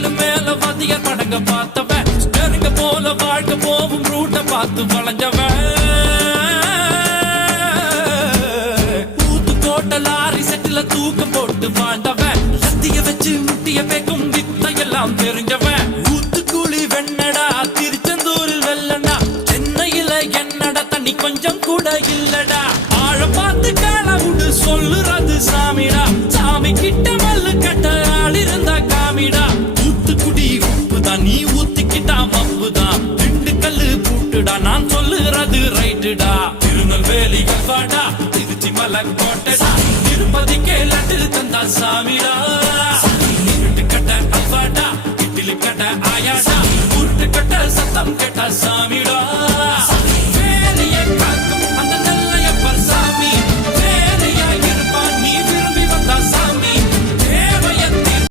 கடலு மேல வதிய படங்க பார்த்தவன் நெருங்க போல வாழ்க்கை போவும் ரூட்ட பார்த்து வளைஞ்சவன் ஊத்துக்கோட்டை லாரி செட்டில தூக்கம் போட்டு வாழ்ந்தவன் லத்திய வச்சு முட்டிய பேக்கும் வித்தையெல்லாம் தெரிஞ்சவன் ஊத்துக்குழி வெண்ணடா திருச்செந்தூரில் வெள்ளடா சென்னையில என்னடா தண்ணி கொஞ்சம் கூட இல்லடா ஆழ பார்த்து கால விடு சொல்லுறது சாமிடா